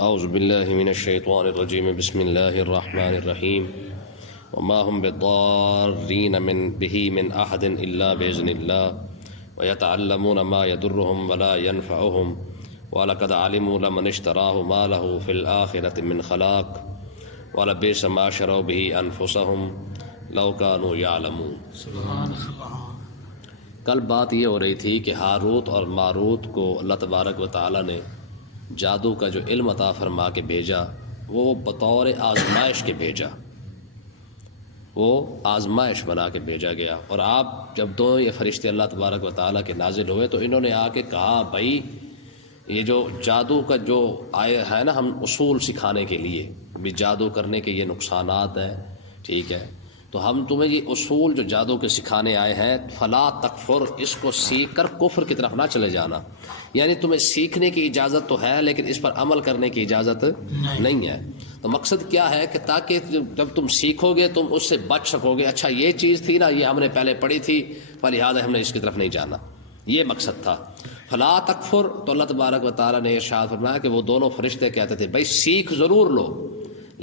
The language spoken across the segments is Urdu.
اعوذ باللہ من الشیطان الرجیم بسم اللہ الرحمن الرحیم وما هم بالضارین به من احد الا باذن اللہ ويتعلمون ما يضرهم ولا ينفعهم ولقد علموا لمن اشتراه ما له في الآخرة من خلاق ولبئس ما شروا به انفسهم لو كانوا يعلمون۔ کل بات یہ ہو رہی تھی کہ ہاروت اور ماروت کو اللہ تبارک و تعالی نے جادو کا جو علم عطا فرما کے بھیجا وہ بطور آزمائش کے بھیجا، وہ آزمائش بنا کے بھیجا گیا۔ اور آپ جب دو یہ فرشتے اللہ تبارک و تعالیٰ کے نازل ہوئے تو انہوں نے آ کے کہا بھائی یہ جو جادو کا جو آیا ہے نا، ہم اصول سکھانے کے لیے بھی جادو کرنے کے یہ نقصانات ہیں، ٹھیک ہے، تو ہم تمہیں یہ اصول جو جادو کے سکھانے آئے ہیں فلا تکفر، اس کو سیکھ کر کفر کی طرف نہ چلے جانا، یعنی تمہیں سیکھنے کی اجازت تو ہے لیکن اس پر عمل کرنے کی اجازت نہیں ہے۔ تو مقصد کیا ہے کہ تاکہ جب تم سیکھو گے تم اس سے بچ سکو گے، اچھا یہ چیز تھی نا، یہ ہم نے پہلے پڑھی تھی فلہذا ہم نے اس کی طرف نہیں جانا، یہ مقصد تھا۔ فلا تکفر، تو اللہ تبارک و تعالیٰ نے ارشاد فرمایا کہ وہ دونوں فرشتے کہتے تھے بھائی سیکھ ضرور لو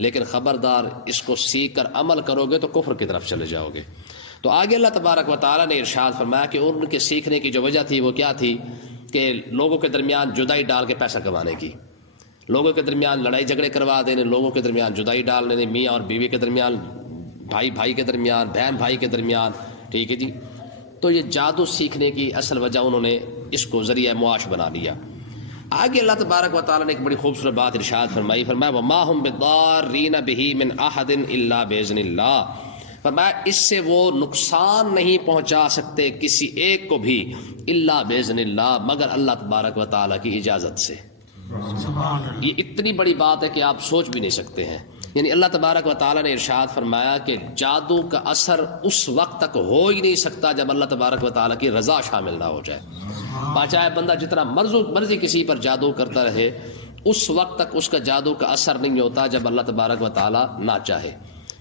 لیکن خبردار اس کو سیکھ کر عمل کرو گے تو کفر کی طرف چلے جاؤ گے۔ تو آگے اللہ تبارک و تعالیٰ نے ارشاد فرمایا کہ ان کے سیکھنے کی جو وجہ تھی وہ کیا تھی کہ لوگوں کے درمیان جدائی ڈال کے پیسہ کمانے کی، لوگوں کے درمیان لڑائی جھگڑے کروا دینے، لوگوں کے درمیان جدائی ڈال دینے، میاں اور بیوی کے درمیان، بھائی بھائی کے درمیان، بہن بھائی کے درمیان، ٹھیک ہے جی۔ تو یہ جادو سیکھنے کی اصل وجہ انہوں نے اس کو ذریعہ معاش بنا لیا۔ آگے اللہ تبارک و تعالیٰ نے ایک بڑی خوبصورت بات ارشاد فرمایا وما هم بالضارین به من احد الا باذن اللہ، فرمایا اس سے وہ نقصان نہیں پہنچا سکتے کسی ایک کو بھی الا باذن اللہ، مگر اللہ تبارک و تعالیٰ کی اجازت سے۔ یہ اتنی بڑی بات ہے کہ آپ سوچ بھی نہیں سکتے ہیں، یعنی اللہ تبارک و تعالیٰ نے ارشاد فرمایا کہ جادو کا اثر اس وقت تک ہو ہی نہیں سکتا جب اللہ تبارک و تعالیٰ کی رضا شامل نہ ہو جائے۔ چاہے بندہ جتنا مرضی کسی پر جادو کرتا رہے، اس وقت تک اس کا جادو کا اثر نہیں ہوتا جب اللہ تبارک و تعالیٰ نہ چاہے۔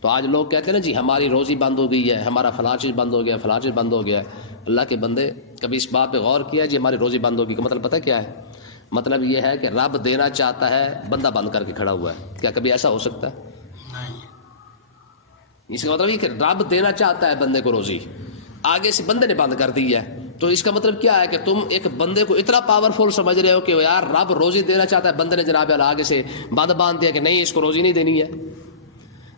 تو آج لوگ کہتے ہیں نا جی ہماری روزی بند ہو گئی ہے، ہمارا فلاں چیز بند ہو گیا، فلاں چیز بند ہو گیا ہے۔ اللہ کے بندے کبھی اس بات پہ غور کیا جی ہماری روزی بند ہوگی کا مطلب پتہ کیا ہے؟ مطلب یہ ہے کہ رب دینا چاہتا ہے، بندہ بند کر کے کھڑا ہوا ہے۔ کیا کبھی ایسا ہو سکتا ہے؟ اس کا مطلب یہ کہ رب دینا چاہتا ہے بندے کو روزی، آگے سے بندے نے بند کر دی ہے۔ تو اس کا مطلب کیا ہے کہ تم ایک بندے کو اتنا پاورفل سمجھ رہے ہو کہ یار رب روزی دینا چاہتا ہے، بندے نے جناب آگے سے بند باندھ دیا کہ نہیں اس کو روزی نہیں دینی ہے۔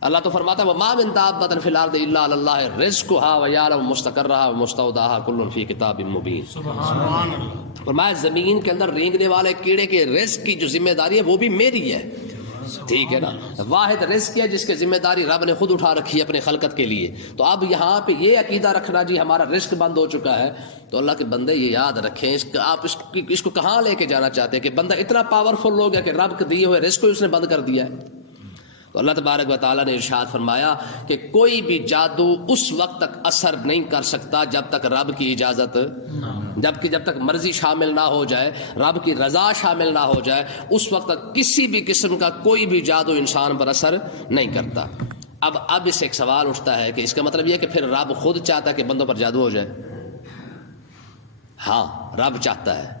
اللہ تو فرماتا ہے وَمَا مِن دَابَّةٍ فِي الْأَرْضِ إِلَّا عَلَى اللَّهِ رِزْقُهَا وَيَعْلَمُ مُسْتَقَرَّهَا وَمُسْتَوْدَاهَا كُلٌّ فِي كِتَابٍ مُبِينٍ۔ فرمایا زمین کے اندر رینگنے والے کیڑے کے رزق کی جو ذمہ داری ہے وہ بھی میری ہے، ٹھیک ہے نا، واحد رزق ہے جس کے ذمہ داری رب نے خود اٹھا رکھی ہے اپنے خلقت کے لیے۔ تو اب یہاں پہ یہ عقیدہ رکھنا جی ہمارا رزق بند ہو چکا ہے، تو اللہ کے بندے یہ یاد رکھیں آپ اس کو کہاں لے کے جانا چاہتے ہیں کہ بندہ اتنا پاورفل ہو گیا کہ رب کے دیے ہوئے رزق کو اس نے بند کر دیا ہے۔ تو اللہ تبارک و تعالیٰ نے ارشاد فرمایا کہ کوئی بھی جادو اس وقت تک اثر نہیں کر سکتا جب تک رب کی اجازت، جب تک مرضی شامل نہ ہو جائے، رب کی رضا شامل نہ ہو جائے، اس وقت تک کسی بھی قسم کا کوئی بھی جادو انسان پر اثر نہیں کرتا۔ اب اس سے ایک سوال اٹھتا ہے کہ اس کا مطلب یہ ہے کہ پھر رب خود چاہتا ہے کہ بندوں پر جادو ہو جائے؟ ہاں رب چاہتا ہے،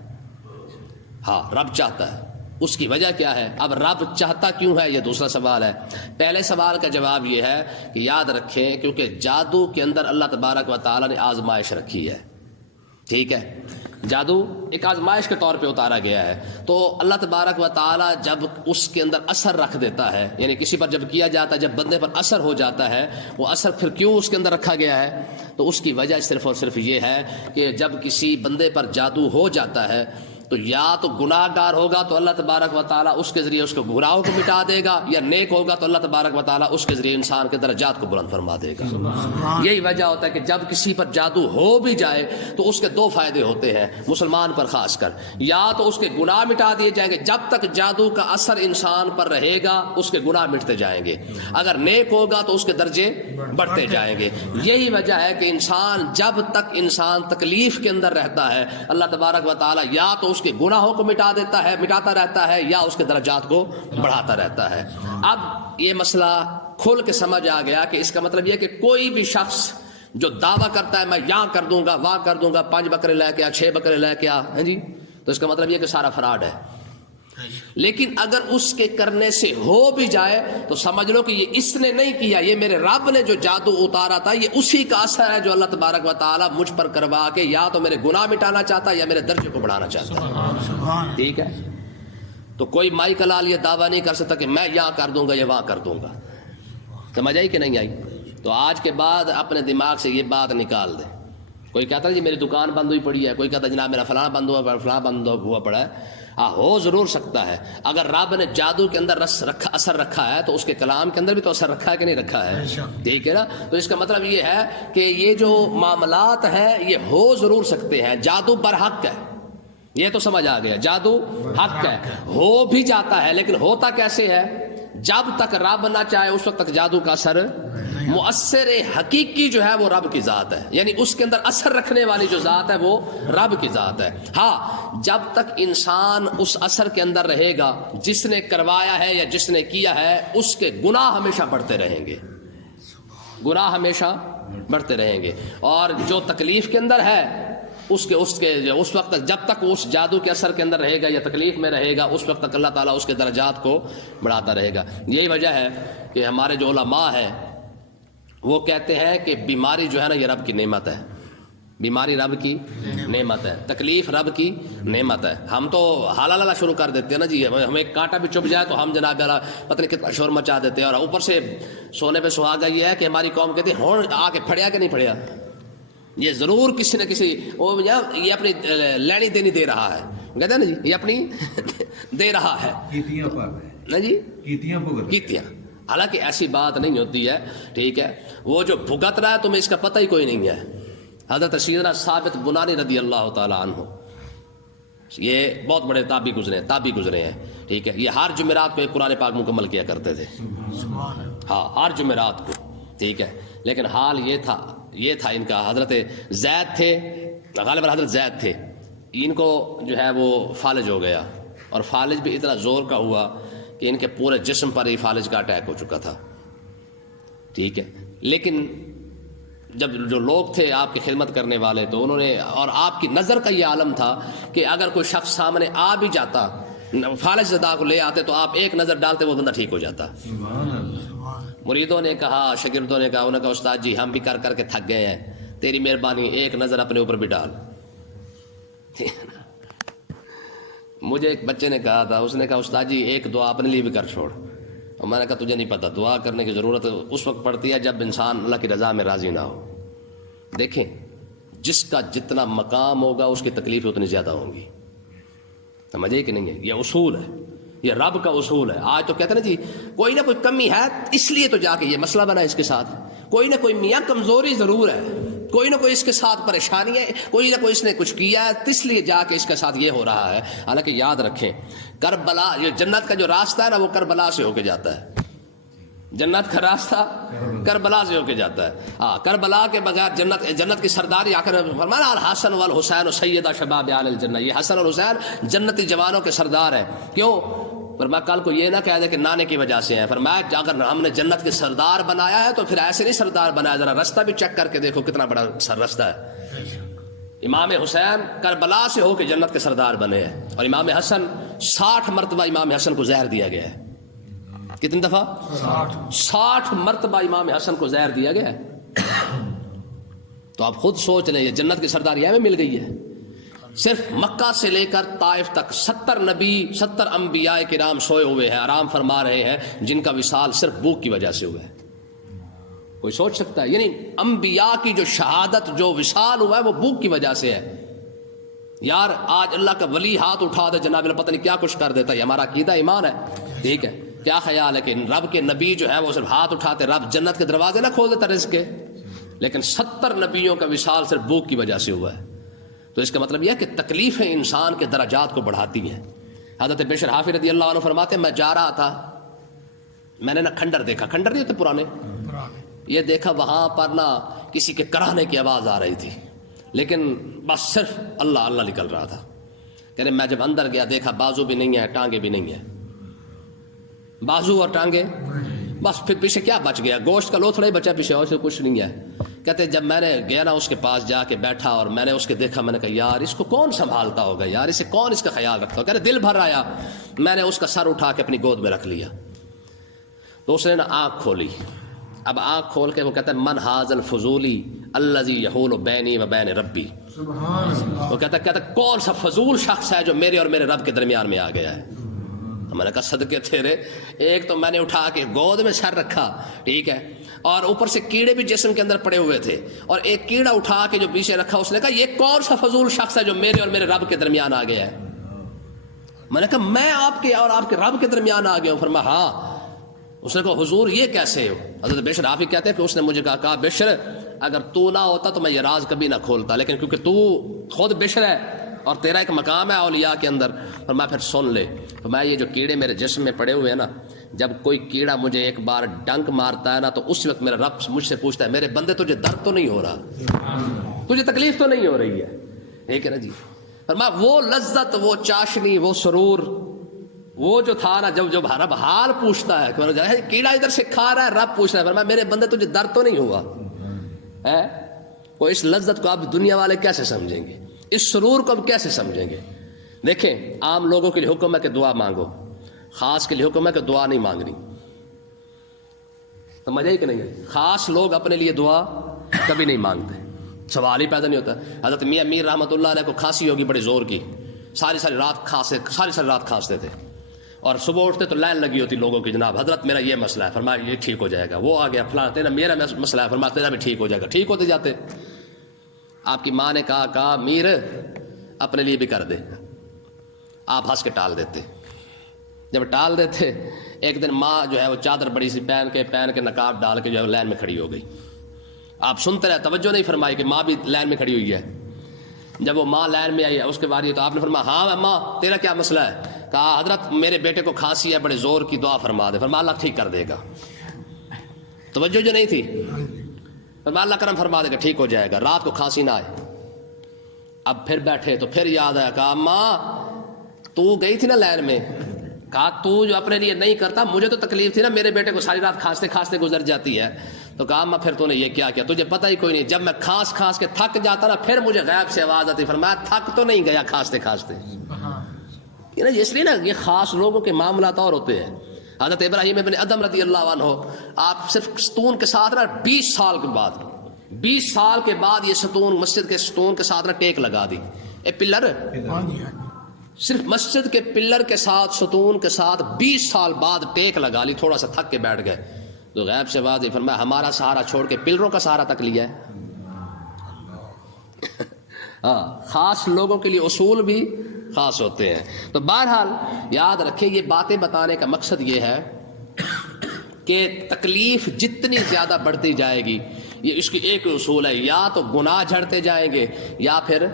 ہاں رب چاہتا ہے۔ اس کی وجہ کیا ہے؟ اب رب چاہتا کیوں ہے یہ دوسرا سوال ہے۔ پہلے سوال کا جواب یہ ہے کہ یاد رکھیں کیونکہ جادو کے اندر اللہ تبارک و تعالیٰ نے آزمائش رکھی ہے، ٹھیک ہے، جادو ایک آزمائش کے طور پہ اتارا گیا ہے۔ تو اللہ تبارک و تعالیٰ جب اس کے اندر اثر رکھ دیتا ہے، یعنی کسی پر جب کیا جاتا ہے، جب بندے پر اثر ہو جاتا ہے، وہ اثر پھر کیوں اس کے اندر رکھا گیا ہے؟ تو اس کی وجہ صرف اور صرف یہ ہے کہ جب کسی بندے پر جادو ہو جاتا ہے تو یا تو گناہ گار ہوگا تو اللہ تبارک و تعالیٰ اس کے ذریعے اس کو گناہوں کو مٹا دے گا، یا نیک ہوگا تو اللہ تبارک و تعالیٰ اس کے ذریعے انسان کے درجات کو بلند فرما دے گا۔ یہی وجہ ہوتا ہے کہ جب کسی پر جادو ہو بھی جائے تو اس کے دو فائدے ہوتے ہیں مسلمان پر خاص کر، یا تو اس کے گناہ مٹا دیے جائیں گے، جب تک جادو کا اثر انسان پر رہے گا اس کے گناہ مٹتے جائیں گے، اگر نیک ہوگا تو اس کے درجے بڑھتے جائیں گے۔ یہی وجہ ہے کہ جب تک انسان تکلیف کے اندر رہتا ہے اللہ تبارک و تعالیٰ یا تو اس کے گناہوں کو مٹاتا رہتا ہے یا اس کے درجات کو بڑھاتا رہتا ہے۔ اب یہ مسئلہ کھل کے سمجھ آ گیا کہ اس کا مطلب یہ کہ کوئی بھی شخص جو دعویٰ کرتا ہے میں یہاں کر دوں گا وہاں کر دوں گا، 5 بکرے لے کے آ، 6 بکرے لے کے آ، جی، تو اس کا مطلب یہ کہ سارا فراڈ ہے۔ لیکن اگر اس کے کرنے سے ہو بھی جائے تو سمجھ لو کہ یہ اس نے نہیں کیا، یہ میرے رب نے جو جادو اتارا تھا یہ اسی کا اثر ہے جو اللہ تبارک و تعالی مجھ پر کروا کے یا تو میرے گناہ مٹانا چاہتا ہے یا میرے درجے کو بڑھانا چاہتا ہے. ٹھیک ہے، تو کوئی مائی کلال یہ دعویٰ نہیں کر سکتا کہ میں یہاں کر دوں گا یا وہاں کر دوں گا. سمجھ آئی کہ نہیں آئی؟ تو آج کے بعد اپنے دماغ سے یہ بات نکال دیں. کوئی کہتا ہے جی میری دکان بند ہوئی پڑی ہے، کوئی کہتا ہے جناب میرا فلاں بند ہوا فلاں بند ہوا پڑا ہے. ہو ضرور سکتا ہے، اگر رب نے جادو کے اندر اثر رکھا ہے تو اس کے کلام کے اندر بھی تو اثر رکھا ہے کہ نہیں رکھا ہے؟ ٹھیک ہے نا. تو اس کا مطلب یہ ہے کہ یہ جو معاملات ہیں یہ ہو ضرور سکتے ہیں. جادو برحق ہے، یہ تو سمجھ آ گیا. جادو حق ہے، ہو بھی جاتا ہے، لیکن ہوتا کیسے ہے؟ جب تک رب نہ چاہے اس وقت تک جادو کا اثر. مؤثر حقیقی جو ہے وہ رب کی ذات ہے، یعنی اس کے اندر اثر رکھنے والی جو ذات ہے وہ رب کی ذات ہے. ہاں جب تک انسان اس اثر کے اندر رہے گا، جس نے کروایا ہے یا جس نے کیا ہے اس کے گناہ ہمیشہ بڑھتے رہیں گے، گناہ ہمیشہ بڑھتے رہیں گے. اور جو تکلیف کے اندر ہے اس وقت تک جب تک اس جادو کے اثر کے اندر رہے گا یا تکلیف میں رہے گا اس وقت تک اللہ تعالیٰ اس کے درجات کو بڑھاتا رہے گا. یہی وجہ ہے کہ ہمارے جو علماء ہیں وہ کہتے ہیں کہ بیماری جو ہے نا یہ رب کی نعمت ہے. بیماری رب کی نعمت ہے، تکلیف رب کی نعمت ہے. ہم تو حالا لالا شروع کر دیتے ہیں نا جی، ہمیں کانٹا بھی چبھ جائے تو ہم جناب پتہ نہیں کتنا شور مچا دیتے ہیں. اور اوپر سے سونے پہ سہاگا یہ ہے کہ ہماری قوم کہتی ہے ہون آ کے پھڑیا کہ نہیں پھڑیا. یہ ضرور کسی نہ کسی یہ اپنی لینی دینی دے رہا ہے، کہتے ہیں نا جی یہ اپنی دے رہا ہے نا جی کیتیاں. حالانکہ ایسی بات نہیں ہوتی ہے. ٹھیک ہے، وہ جو بھگت رہا ہے تمہیں اس کا پتہ ہی کوئی نہیں ہے. حضرت سیدنا ثابت بنانی رضی اللہ تعالیٰ عنہ یہ بہت بڑے تابعی گزرے ہیں. ٹھیک ہے، یہ ہر جمعرات کو قرآن پاک مکمل کیا کرتے تھے. ہاں ہر جمعرات کو. ٹھیک ہے، لیکن حال یہ تھا ان کا. حضرت زید تھے، غالباً حضرت زید تھے، ان کو جو ہے وہ فالج ہو گیا. اور فالج بھی اتنا زور کا ہوا کہ ان کے پورے جسم پر ہی فالج کا اٹیک ہو چکا تھا. ٹھیک ہے، لیکن جب جو لوگ تھے آپ کی خدمت کرنے والے تو انہوں نے، اور آپ کی نظر کا یہ عالم تھا کہ اگر کوئی شخص سامنے آ بھی جاتا فالج زدہ کو لے آتے تو آپ ایک نظر ڈالتے وہ بندہ ٹھیک ہو جاتا. مریدوں نے کہا، شاگردوں نے کہا، انہوں نے کہا استاد جی ہم بھی کر کر کے تھک گئے ہیں، تیری مہربانی ایک نظر اپنے اوپر بھی ڈال. مجھے ایک بچے نے کہا تھا، اس نے کہا استاد جی ایک دعا اپنے لیے بھی کر چھوڑ. اور میں نے کہا تجھے نہیں پتا، دعا کرنے کی ضرورت اس وقت پڑتی ہے جب انسان اللہ کی رضا میں راضی نہ ہو. دیکھیں جس کا جتنا مقام ہوگا اس کی تکلیفیں اتنی زیادہ ہوں گی. سمجھے کہ نہیں ہے؟ یہ اصول ہے، یہ رب کا اصول ہے. آج تو کہتے ہیں نا جی کوئی نہ کوئی کمی ہے اس لیے تو جا کے یہ مسئلہ بنا اس کے ساتھ. کوئی نہ کوئی میاں کمزوری ضرور ہے، کوئی نہ کوئی اس کے ساتھ پریشانی ہے، کوئی نہ کوئی اس نے کچھ کیا ہے اس لیے جا کے اس کے ساتھ یہ ہو رہا ہے. حالانکہ یاد رکھیں کربلا، یہ جنت کا جو راستہ ہے نا وہ کربلا سے ہو کے جاتا ہے. جنت کا راستہ کربلا سے ہو کے جاتا ہے. ہاں کربلا کے بغیر جنت کی سرداری آ کر فرمایا الحسن والحسین سیدہ شباب اہل الجنہ. یہ حسن اور حسین جنتی جوانوں کے سردار ہیں. کیوں؟ فرمایا کل کو یہ نہ کہہ دے کہ نانے کی وجہ سے ہیں. فرمایا اگر ہم نے جنت کے سردار بنایا ہے تو پھر ایسے نہیں سردار بنایا، ذرا رستہ بھی چیک کر کے دیکھو کتنا بڑا رستہ ہے. امام حسین کربلا سے ہو کے جنت کے سردار بنے ہیں. اور امام حسن 60 مرتبہ امام حسن کو زہر دیا گیا ہے. کتنی دفعہ؟ 60 مرتبہ امام حسن کو زہر دیا گیا ہے. تو آپ خود سوچ لیں یہ جنت کی سرداری ہمیں مل گئی ہے. صرف مکہ سے لے کر طائف تک 70 نبی 70 انبیاء کرام سوئے ہوئے ہیں، آرام فرما رہے ہیں، جن کا وصال صرف بھوک کی وجہ سے ہوا ہے. کوئی سوچ سکتا ہے؟ یعنی انبیاء کی جو شہادت، جو وصال ہوا ہے وہ بھوک کی وجہ سے ہے. یار آج اللہ کا ولی ہاتھ اٹھا دے جناب پتہ نہیں کیا کچھ کر دیتا. یہ ہمارا عقیدہ ایمان ہے. ٹھیک ہے، کیا خیال ہے کہ رب کے نبی جو ہے وہ صرف ہاتھ اٹھاتے، رب جنت کے دروازے نہ کھول دیتا رزق کے؟ لیکن 70 نبیوں کا وصال صرف بھوک کی وجہ سے ہوا ہے. تو اس کا مطلب یہ ہے کہ تکلیفیں انسان کے درجات کو بڑھاتی ہیں. حضرت بشر حافظ رضی اللہ عنہ فرماتے ہیں میں جا رہا تھا، میں نے نا کھنڈر دیکھا. کھنڈر نہیں ہوتے پرانے؟ یہ دیکھا وہاں پر نا کسی کے کراہنے کی آواز آ رہی تھی، لیکن بس صرف اللہ اللہ نکل رہا تھا. کہنے میں جب اندر گیا دیکھا بازو بھی نہیں ہے، ٹانگیں بھی نہیں ہے. بازو اور ٹانگیں بس پھر پیچھے کیا بچ گیا؟ گوشت کا لوتھڑا ہی بچا پیچھے، اور سے کچھ نہیں ہے۔ کہتے جب میں نے گیا نا اس کے پاس جا کے بیٹھا اور میں نے اس کے دیکھا، میں نے کہا یار اس کو کون سنبھالتا ہوگا یار، اسے کون اس کا خیال رکھتا ہوگا؟ کہتے دل بھر آیا، میں نے اس کا سر اٹھا کے اپنی گود میں رکھ لیا۔ تو اس نے نا آنکھ کھولی، اب آنکھ کھول کے وہ کہتا ہے من ھذا الفضولی الذی یحول بینی و بین ربی، وہ کہتا کون سا فضول شخص ہے جو میرے اور میرے رب کے درمیان میں آ گیا ہے۔ میں نے کہا صدقے تیرے، ایک تو میں نے اٹھا کے گود میں سر رکھا، ٹھیک ہے، اور اوپر سے کیڑے بھی جسم کے اندر پڑے ہوئے تھے، اور ایک کیڑا اٹھا کے جو پیچھے رکھا، اس نے کہا یہ کون سا فضول شخص ہے جو میرے اور میرے رب کے درمیان آ گیا ہے؟ میں نے کہا میں آپ کے اور آپ کے رب کے درمیان آ گیا ہوں۔ فرمایا ہاں۔ اس نے کہا حضور یہ کیسے ہو؟ حضرت بشر آپ ہی کہتے ہیں کہ اس نے مجھے کہا بشر اگر تو نہ ہوتا تو میں یہ راز کبھی نہ کھولتا، لیکن کیونکہ تو خود بشر ہے اور تیرا ایک مقام ہے اولیاء کے اندر، اور میں پھر سن لے۔ تو میں یہ جو کیڑے میرے جسم میں پڑے ہوئے ہیں نا، جب کوئی کیڑا مجھے ایک بار ڈنک مارتا ہے نا تو اس وقت میرا رب مجھ سے پوچھتا ہے میرے بندے تجھے درد تو نہیں ہو رہا، تجھے تکلیف تو نہیں ہو رہی ہے؟ ٹھیک ہے نا جی۔ فرمایا وہ لذت، وہ چاشنی، وہ سرور، وہ جو تھا نا جب رب حال پوچھتا ہے کہ کیڑا ادھر سے کھا رہا ہے، رب پوچھتا ہے فرمایا میرے بندے تجھے درد تو نہیں ہوا ہے؟ وہ اس لذت کو آپ دنیا والے کیسے سمجھیں گے؟ اس سرور کو ہم کیسے سمجھیں گے؟ دیکھیں عام لوگوں کے لیے حکم ہے کہ دعا مانگو، خاص کے لیے حکم ہے کہ دعا نہیں مانگنی۔ سمجھ آئی کہ نہیں؟ خاص لوگ اپنے لیے دعا کبھی نہیں مانگتے، سوال ہی پیدا نہیں ہوتا۔ حضرت میاں میر رحمۃ اللہ علیہ کو کھانسی ہوگی بڑی زور کی، ساری رات کھانستے تھے، اور صبح اٹھتے تو لائن لگی ہوتی لوگوں کی، جناب حضرت میرا یہ مسئلہ ہے، فرمایا یہ ٹھیک ہو جائے گا، وہ آ گیا فلاں تیرا میرا مسئلہ ہے، فرمایا تیرا بھی ٹھیک ہو جائے گا، ٹھیک ہوتے جاتے۔ آپ کی ماں نے کہا میر اپنے لیے بھی کر دے، آپ ہنس کے ٹال دیتے۔ جب ٹال دیتے ایک دن ماں جو ہے وہ چادر بڑی سی پہن کے نقاب ڈال کے جو ہے لائن میں کھڑی ہو گئی۔ آپ سنتے رہے، توجہ نہیں فرمائی کہ ماں بھی لائن میں کھڑی ہوئی ہے۔ جب وہ ماں لائن میں آئی ہے اس کے بعد تو آپ نے فرمایا ہاں ماں تیرا کیا مسئلہ ہے؟ کہا حضرت میرے بیٹے کو کھانسی ہے بڑے زور کی، دعا فرما دے۔ فرمایا اللہ ٹھیک کر دے گا۔ توجہ جو نہیں تھی، فرمایا اللہ کرم فرما دے گا، ٹھیک ہو جائے گا، رات کو کھانسی نہ آئے۔ اب پھر بیٹھے تو پھر یاد آیا، کہا ماں تو گئی تھی نا لائن میں، کہا تو جو اپنے لیے نہیں کرتا، مجھے تو تکلیف تھی نا، میرے بیٹے کو ساری رات کھانستے کھانستے گزر جاتی ہے۔ تو کہا ماں پھر تو نے یہ کیا کیا؟ تجھے پتہ ہی کوئی نہیں، جب میں کھانس کے تھک جاتا نا پھر مجھے غیب سے آواز آتی، فرمایا تھک تو نہیں گیا کھانستے کھانستے۔ اس لیے نا یہ خاص لوگوں کے معاملات اور ہوتے ہیں۔ حضرت ابراہیم ابن ادم رضی اللہ عنہ، آپ صرف ستون کے ساتھ نا 20 سال کے بعد یہ ستون مسجد کے ستون کے ساتھ نا ٹیک لگا دی، پلر صرف مسجد کے پلر کے ساتھ ستون کے ساتھ 20 سال بعد ٹیک لگا لی، تھوڑا سا تھک کے بیٹھ گئے تو غیب سے واضح فرمایا ہمارا سہارا چھوڑ کے پلروں کا سہارا تک لیا ہے۔ ہاں خاص لوگوں کے لیے اصول بھی خاص ہوتے ہیں۔ تو بہرحال یاد رکھیں، یہ باتیں بتانے کا مقصد یہ ہے کہ تکلیف جتنی زیادہ بڑھتی جائے گی، یہ اس کی ایک اصول ہے، یا تو گناہ جھڑتے جائیں گے یا پھر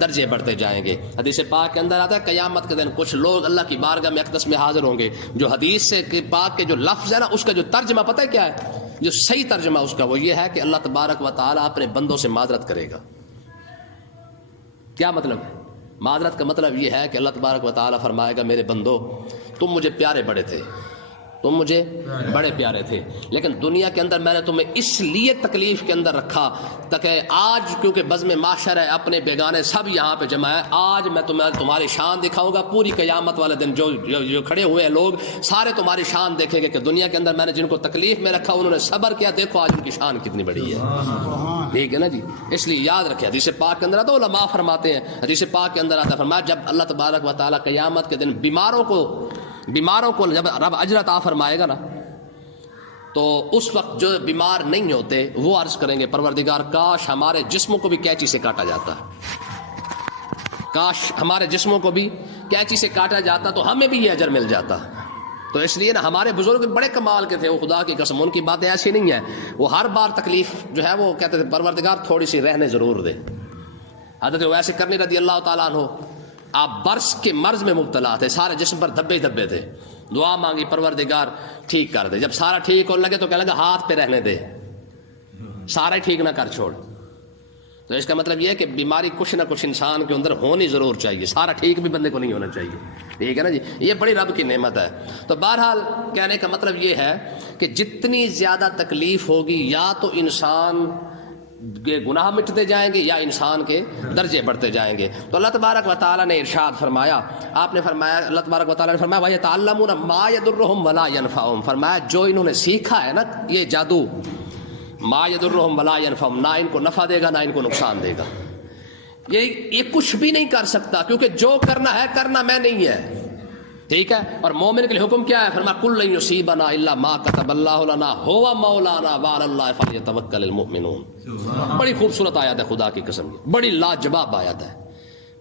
درجے بڑھتے جائیں گے۔ حدیث پاک کے اندر آتا ہے قیامت کے دن کچھ لوگ اللہ کی بارگاہ میں اقدس میں حاضر ہوں گے، جو حدیث سے پاک کے جو لفظ ہے نا اس کا جو ترجمہ پتہ ہے کیا ہے؟ جو صحیح ترجمہ اس کا وہ یہ ہے کہ اللہ تبارک و تعالیٰ اپنے بندوں سے معذرت کرے گا۔ کیا مطلب؟ معذرت کا مطلب یہ ہے کہ اللہ تبارک و تعالیٰ فرمائے گا میرے بندو تم مجھے پیارے بڑے تھے، تم مجھے بڑے پیارے تھے، لیکن دنیا کے اندر میں نے تمہیں اس لیے تکلیف کے اندر رکھا تاکہ آج کیونکہ بزم معاشر ہے، اپنے بیگانے سب یہاں پہ جمع ہے، آج میں تمہاری شان دکھاؤں گا۔ پوری قیامت والے دن جو کھڑے ہوئے ہیں لوگ سارے تمہاری شان دیکھیں گے کہ دنیا کے اندر میں نے جن کو تکلیف میں رکھا انہوں نے صبر کیا، دیکھو آج ان کی شان کتنی بڑی ہے۔ ٹھیک ہے نا جی؟ اس لیے یاد رکھیں، حدیث پاک کے اندر آتا ہے، علماء فرماتے ہیں، حدیث پاک کے اندر آتا ہے، فرمایا جب اللہ تبارک و تعالیٰ قیامت کے دن بیماروں کو جب رب اجر عطا فرمائے گا نا تو اس وقت جو بیمار نہیں ہوتے وہ عرض کریں گے پروردگار کاش ہمارے جسموں کو بھی کینچی سے کاٹا جاتا، کاش ہمارے جسموں کو بھی کینچی سے کاٹا جاتا تو ہمیں بھی یہ اجر مل جاتا۔ تو اس لیے نا ہمارے بزرگ بڑے کمال کے تھے، وہ خدا کی قسم ان کی باتیں ایسی نہیں ہیں، وہ ہر بار تکلیف جو ہے وہ کہتے تھے پروردگار تھوڑی سی رہنے ضرور دے۔ حضرت ویسے کرنی رضی اللہ تعالیٰ عنہ آپ برس کے مرض میں مبتلا تھے، سارے جسم پر دھبے ہی دھبے تھے، دعا مانگی پروردگار ٹھیک کر دے، جب سارا ٹھیک ہونے لگے تو کہنے لگا ہاتھ پہ رہنے دے، سارا ہی ٹھیک نہ کر چھوڑ۔ تو اس کا مطلب یہ ہے کہ بیماری کچھ نہ کچھ انسان کے اندر ہونی ضرور چاہیے، سارا ٹھیک بھی بندے کو نہیں ہونا چاہیے۔ ٹھیک ہے نا جی، یہ بڑی رب کی نعمت ہے. تو بہرحال کہنے کا مطلب یہ ہے کہ جتنی زیادہ تکلیف ہوگی یا تو انسان کے گناہ مٹتے جائیں گے یا انسان کے درجے بڑھتے جائیں گے. تو اللہ تبارک و تعالیٰ نے ارشاد فرمایا، آپ نے فرمایا، اللہ تبارک و تعالیٰ نے فرمایا وَيَتَعَلَّمُونَ مَا يَضُرُّهُمْ وَلَا يَنْفَعُهُمْ، فرمایا جو انہوں نے سیکھا ہے نا یہ جادو، ما يَضُرُّهُمْ وَلَا يَنْفَعُهُمْ، نہ ان کو نفع دے گا نہ ان کو نقصان دے گا. یہ کچھ بھی نہیں کر سکتا، کیونکہ جو کرنا ہے کرنا میں نہیں ہے. ٹھیک ہے، اور مومن کے لیے حکم کیا ہے؟ فرمایا قُل لَن يُصِيبَنَا إِلَّا مَا كَتَبَ اللَّهُ لَنَا هُوَ مَوْلَانَا وَعَلَى اللَّهِ فَلْيَتَوَكَّلِ الْمُؤْمِنُونَ. بڑی خوبصورت آیت ہے، خدا کی قسم، بڑی لاجواب آیت ہے.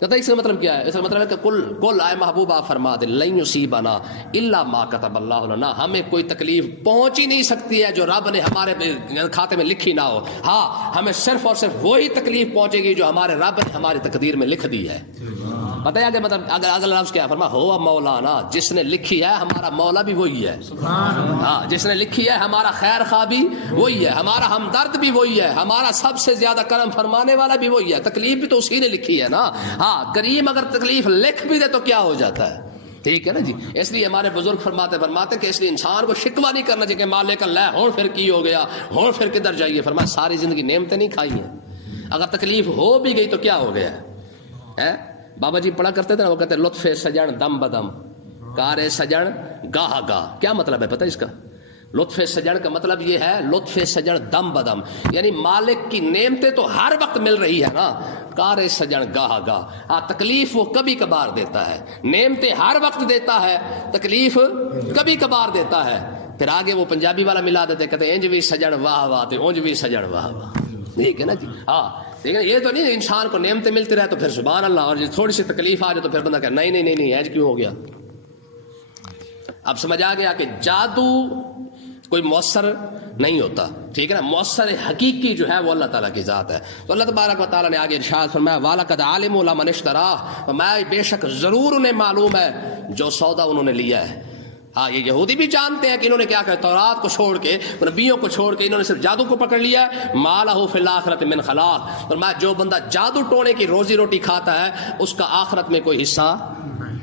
کہتا ہے اس کا مطلب کیا ہے؟ اس کا مطلب ہے کہ قل اے محبوب آپ فرما دے لن یصیبنا الا ما كتب اللہ لنا، ہمیں کوئی تکلیف پہنچ ہی نہیں سکتی ہے جو رب نے ہمارے کھاتے میں لکھی نہ ہو. ہاں ہمیں صرف اور صرف وہی تکلیف پہنچے گی جو ہمارے رب نے ہماری تقدیر میں لکھ دی ہے. پتہ ہے کہ مطلب اگلا لفظ کیا فرما ہوا مولانا، جس نے لکھی ہے ہمارا مولا بھی وہی ہے. ہاں جس نے لکھی ہے ہمارا خیر خواہ بھی وہی ہے، ہمارا ہمدرد بھی وہی ہے، ہمارا سب سے زیادہ کرم فرمانے والا بھی وہی ہے. تکلیف بھی تو اسی نے لکھی ہے نا. ہاں کریم اگر تکلیف لکھ بھی دے تو کیا ہو جاتا ہے. ٹھیک ہے نا جی. اس لیے ہمارے بزرگ فرماتے کہ اس لیے انسان کو شکوہ نہیں کرنا چاہیے کہ مالک اللہ ہو پھر کی ہو گیا، ہو پھر کدھر جائیے. فرمایا ساری زندگی نعمتیں نہیں کھائی ہیں، اگر تکلیف ہو بھی گئی تو کیا ہو گیا ہے. بابا جی پڑھا کرتے تھے نا، وہ کہتے ہیں لطف سجن دم بدم کار سجن گاہ گاہ. کیا مطلب ہے پتہ اس کا؟ لطف سجن کا مطلب یہ ہے لطف سجن دم بدم، یعنی مالک کی نعمتیں تو ہر وقت مل رہی ہے نا، کار سجن گاہ گاہ. ہاں تکلیف وہ کبھی کبھار دیتا ہے، نعمتیں ہر وقت دیتا ہے، تکلیف کبھی کبھار دیتا ہے. پھر آگے وہ پنجابی والا ملا دیتے، کہتے ہیں انج بھی سجن واہ واہ تے اونج بھی سجن واہ واہ. ٹھیک ہے نا جی. ہاں لیکن یہ تو نہیں انسان کو نعمتیں ملتی رہے تو پھر سبحان اللہ، اور تھوڑی سی تکلیف آ جائے تو پھر بندہ کہ نہیں نہیں نہیں نہیں ایج کیوں ہو گیا. اب سمجھ آ گیا کہ جادو کوئی مؤثر نہیں ہوتا. ٹھیک ہے نا، مؤثر حقیقی جو ہے وہ اللہ تعالیٰ کی ذات ہے. تو اللہ تبارک و تعالیٰ نے آگے ارشاد فرمایا وَلَقَدْ عَلِمُوا لَمَنِ اشْتَرَاهُ، فرمایا بے شک ضرور انہیں معلوم ہے جو سودا انہوں نے لیا ہے. ہاں یہ یہودی بھی جانتے ہیں کہ انہوں نے کیا کہا، تورات کو چھوڑ کے نبیوں کو چھوڑ کے انہوں نے صرف جادو کو پکڑ لیا ہے. مَا لَهُ فِي الْآخِرَةِ مِنْ خَلَاقٍ، فرمایا جو بندہ جادو ٹونے کی روزی روٹی کھاتا ہے اس کا آخرت میں کوئی حصہ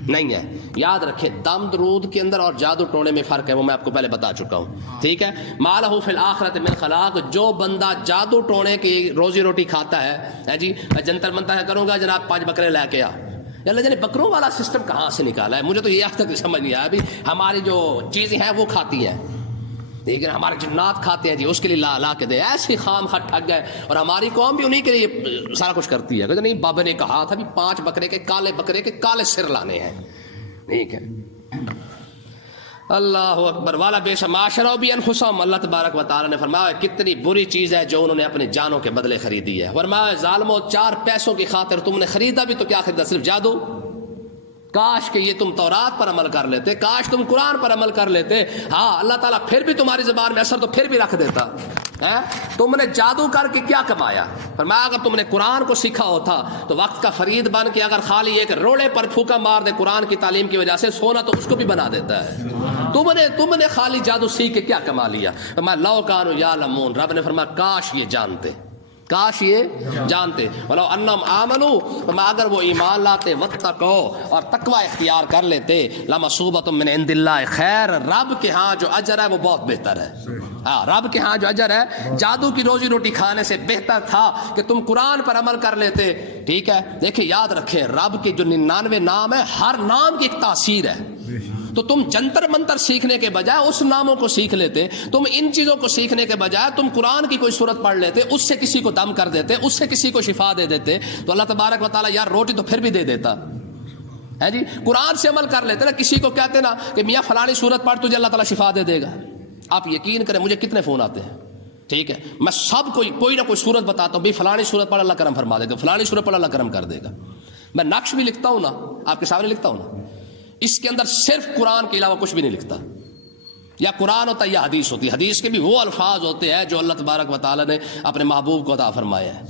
نہیں ہے. یاد رکھیں دم درود کے اندر اور جادو ٹونے میں فرق ہے، وہ میں آپ کو پہلے بتا چکا ہوں. ٹھیک ہے، مَا لَهُ فِي الْآخِرَةِ مِنْ خَلَاقٍ، جو بندہ جادو ٹونے کی روزی روٹی کھاتا ہے جی میں جنتر منتر کروں گا جناب 5 بکرے لے کے آ. اللہ جانے بکروں والا سسٹم کہاں سے نکالا ہے، مجھے تو یہ آج تک سمجھ نہیں آیا. ابھی ہماری جو چیزیں ہیں وہ کھاتی ہیں، لیکن ہمارے جنات کھاتے ہیں جی، اس کے لیے لا کے دے. ایسی خام خواہ ٹھگ گئے، اور ہماری قوم بھی انہی کے لیے سارا کچھ کرتی ہے. نہیں بابا نے کہا تھا بھی 5 بکرے کے کالے سر لانے ہیں. ٹھیک ہے، اللہ اکبر. والا بے شماشرہ بھی انفسهم، اللہ تبارک و تعالی نے فرمایا کتنی بری چیز ہے جو انہوں نے اپنے جانوں کے بدلے خریدی ہے. فرمایا ظالموں 4 پیسوں کی خاطر تم نے خریدا بھی تو کیا خریدا؟ صرف جادو. کاش کہ یہ تم تورات پر عمل کر لیتے، کاش تم قرآن پر عمل کر لیتے. ہاں اللہ تعالیٰ پھر بھی تمہاری زبان میں اثر تو پھر بھی رکھ دیتا. تم نے جادو کر کے کیا کمایا؟ فرمایا اگر تم نے قرآن کو سیکھا ہوتا تو وقت کا فرید بن کے اگر خالی ایک روڑے پر پھوکا مار دے قرآن کی تعلیم کی وجہ سے، سونا تو اس کو بھی بنا دیتا ہے. تم نے خالی جادو سیکھ کے کیا کما لیا؟ فرمایا لو کانوا یعلمون، رب نے فرمایا کاش یہ جانتے، کاش یہ جانتے. ولو انہم آمنوا، اگر وہ ایمان لاتے، واتقوا اور تقوی اختیار کر لیتے، لمثوبۃ من عند اللہ خیر، رب کے ہاں جو اجر ہے وہ بہت بہتر ہے. ہاں رب کے ہاں جو اجر ہے جادو کی روزی روٹی کھانے سے بہتر تھا کہ تم قرآن پر عمل کر لیتے. ٹھیک ہے، دیکھیں یاد رکھیں رب کے جو 99 نام ہے ہر نام کی ایک تاثیر ہے. تو تم جنتر منتر سیکھنے کے بجائے اس ناموں کو سیکھ لیتے، تم ان چیزوں کو سیکھنے کے بجائے تم قرآن کی کوئی صورت پڑھ لیتے، اس سے کسی کو دم کر دیتے، اس سے کسی کو شفا دے دیتے، تو اللہ تبارک و تعالیٰ یار روٹی تو پھر بھی دے دیتا ہے جی. قرآن سے عمل کر لیتے نا، کسی کو کہتے نا کہ میاں فلانی صورت پڑھ تجھے اللہ تعالیٰ شفا دے دے گا. آپ یقین کریں مجھے کتنے فون آتے ہیں. ٹھیک ہے، میں سب کوئی نہ کوئی صورت بتاتا ہوں، بھائی فلانی صورت پڑھ اللہ کرم فرما دے گا، فلانی صورت پڑھ اللہ کرم کر دے گا. میں نقش بھی لکھتا ہوں نا، آپ کے سامنے لکھتا ہوں نا، اس کے اندر صرف قرآن کے علاوہ کچھ بھی نہیں لکھتا. یا قرآن ہوتا ہے یا حدیث ہوتی ہے. حدیث کے بھی وہ الفاظ ہوتے ہیں جو اللہ تبارک و تعالیٰ نے اپنے محبوب کو عطا فرمایا ہے.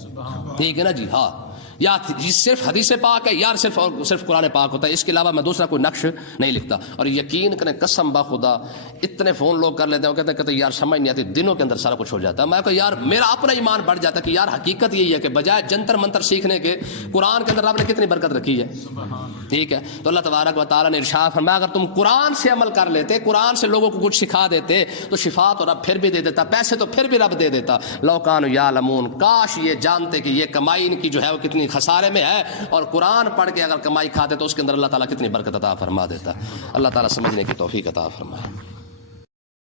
ٹھیک ہے نا جی. ہاں یا صرف حدیث پاک ہے یا صرف قرآن پاک ہوتا ہے، اس کے علاوہ میں دوسرا کوئی نقش نہیں لکھتا. اور یقین کریں قسم بخدا اتنے فون لوگ کر لیتے ہیں، وہ کہتے ہیں یار سمجھ نہیں آتی، دنوں کے اندر سارا کچھ ہو جاتا ہے. میں کہا یار میرا اپنا ایمان بڑھ جاتا ہے کہ یار حقیقت یہی ہے کہ بجائے جنتر منتر سیکھنے کے قرآن کے اندر رب نے کتنی برکت رکھی ہے. ٹھیک ہے، تو اللہ تبارک و تعالیٰ نے ارشاد فرمایا اگر تم قرآن سے عمل کر لیتے، قرآن سے لوگوں کو کچھ سکھا دیتے تو شفا تو رب پھر بھی دے دیتا، پیسے تو پھر بھی رب دے دیتا. لو کانوا یعلمون، کاش یہ جانتے کہ یہ کمائی ان کی جو ہے وہ کتنی خسارے میں ہے، اور قرآن پڑھ کے اگر کمائی کھاتے تو اس کے اندر اللہ تعالیٰ کتنی برکت عطا فرما دیتا. اللہ تعالیٰ سمجھنے کی توفیق عطا فرمائے.